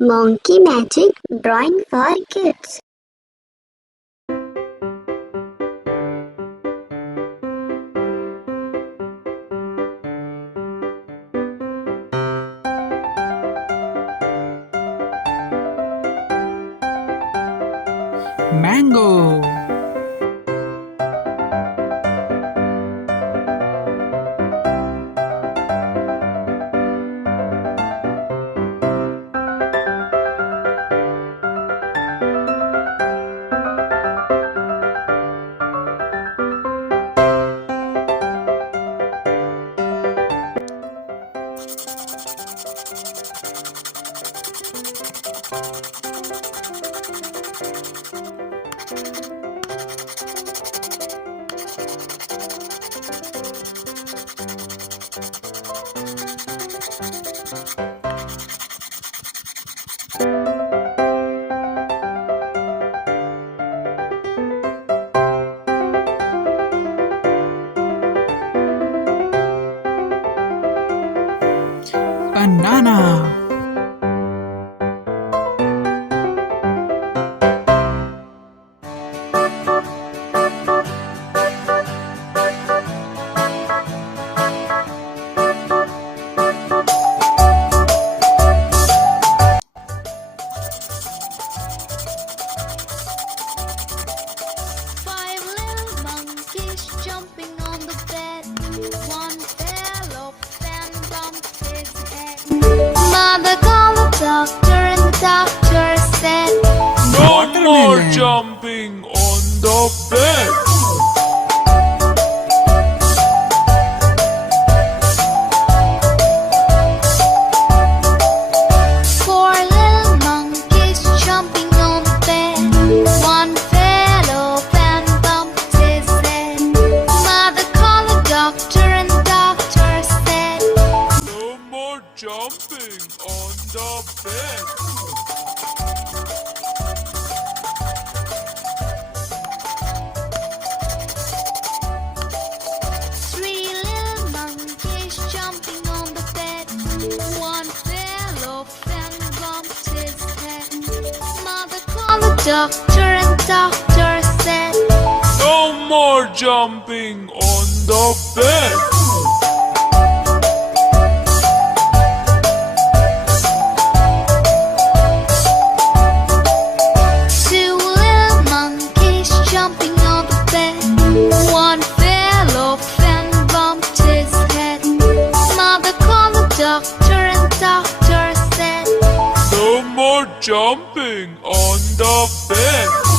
Monkey Magic Drawing for Kids. Mango. Banana. Five little monkeys jumping on the bed. One fell off and bumped his head. Mother called the doctor and the doctor said, No more Watermelon. jumping on the bed. Four little monkeys jumping on the bed. One fell off and bumped his head. Mother called the doctor and the doctor said, No more jumping on the bed. Three little monkeys jumping on the bed. One fell off and bumped his head. Mother called the doctor and the doctor said, No more jumping on the bed. Two little monkeys jumping on the bed. One fell off and bumped his head. Mother called the doctor and the doctor said, No more jumping on the bed.